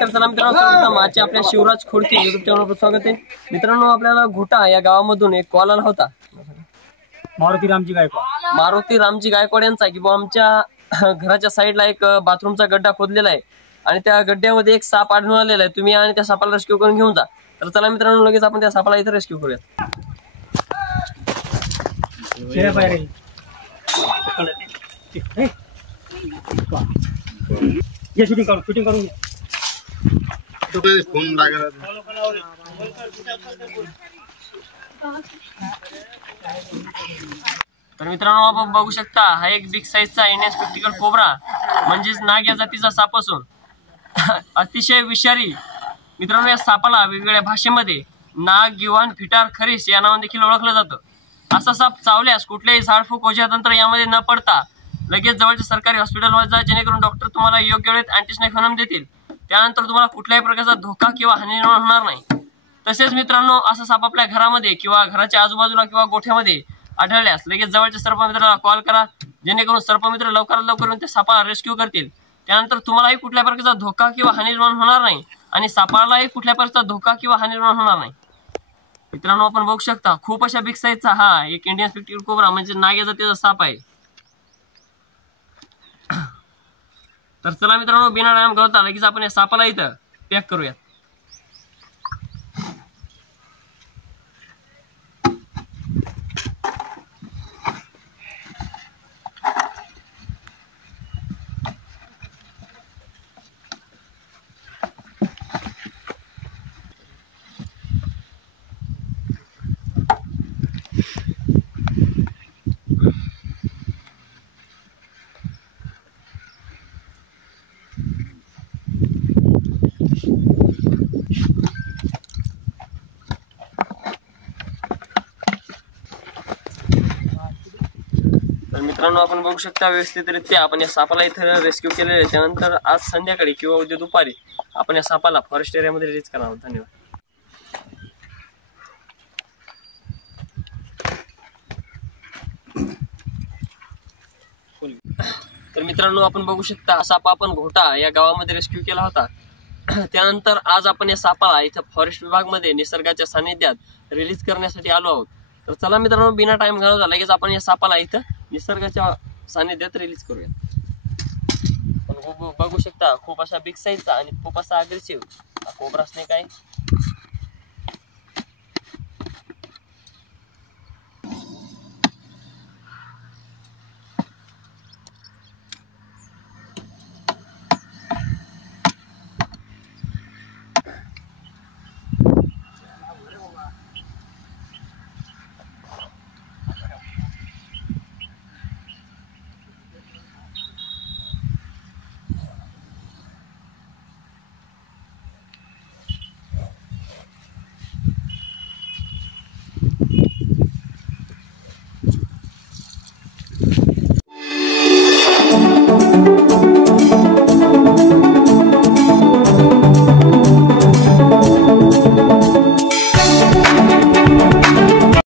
तर चला मित्रांनो, माझे आपल्या शिवराज खोडके युट्यूब चॅनलवर स्वागत आहे. मित्रांनो, आपल्याला घोटा या गावामधून एक कॉल आला होता. मारुती रामजी गायकवाड यांचा की बुवा आमच्या घराच्या साईडला एक बाथरूमचा गड्डा खोदलेला आहे आणि त्या गड्ड्यामध्ये एक साप आढळून आलेला आहे. तुम्ही आणि त्या सापाला रेस्क्यू करून घेऊन जा. तर चला मित्रांनो, लगेच आपण त्या सापाला इथे रेस्क्यू करूया. शूटिंग करून फोन लागला. तर मित्रांनो, आपण बघू शकता हा एक बिग साईजचा इंडियन स्पेक्टिकल कोब्रा म्हणजेच नाग या जातीचा साप असून अतिशय विषारी. मित्रांनो, या सापाला वेगवेगळ्या भाषेमध्ये नाग, गिवान, फिटार, खरीस या नावाने देखील ओळखलं जातं. असा साप चावल्यास कुठल्याही झाडफूक औषधांतर यामध्ये न पडता लगेच जवळच्या सरकारी हॉस्पिटलमध्ये जा, जेणेकरून डॉक्टर तुम्हाला योग्य वेळेत अँटीस्नेक वेनम देतील. त्यानंतर तुम्हाला कुठल्याही प्रकारचा धोका किंवा हानी निर्माण होणार नाही. तसेच मित्रांनो, असा साप आपल्या घरामध्ये किंवा घराच्या आजूबाजूला किंवा गोठ्यामध्ये आढळल्यास लगेच जवळच्या सर्पमित्राला कॉल करा, जेणेकरून सर्पमित्र लवकरात लवकर येऊन त्या सापाला रेस्क्यू करतील. त्यानंतर तुम्हालाही कुठल्या प्रकारचा धोका किंवा हानी निर्माण होणार नाही आणि सापालाही कुठल्या प्रकारचा धोका किंवा हानी निर्माण होणार नाही. मित्रांनो, आपण बघू शकता खूप अशा बिग साईजचा हा एक इंडियन स्पेक्टिकल कोब्रा म्हणजे नाग या जातीचा साप आहे. तर चला मित्रांनो, बिना टाइम गवता लगेच आपण या सापाला इथं पॅक करूया. तर मित्रांनो, आपण बघू शकता व्यवस्थितरित्या आपण या सापाला इथं रेस्क्यू केलेले आहे. त्यानंतर आज संध्याकाळी किंवा उद्या दुपारी आपण या सापाला फॉरेस्ट एरियामध्ये रिलीज करणार आहोत. धन्यवाद. तर मित्रांनो, आपण बघू शकता हा साप आपण घोटा या गावामध्ये रेस्क्यू केला होता. त्यानंतर आज आपण या सापाला इथं फॉरेस्ट विभागमध्ये निसर्गाच्या सानिध्यात रिलीज करण्यासाठी आलो आहोत. तर चला मित्रांनो, बिना टाइम घालवता लगेच आपण या सापाला इथं निसर्गाच्या सानिध्यात रिलीज करूया. बघू शकता खूप अशा बिग साईजचा आणि खूप असा अग्रेसिव्ह कोब्रा स्नेक आहे.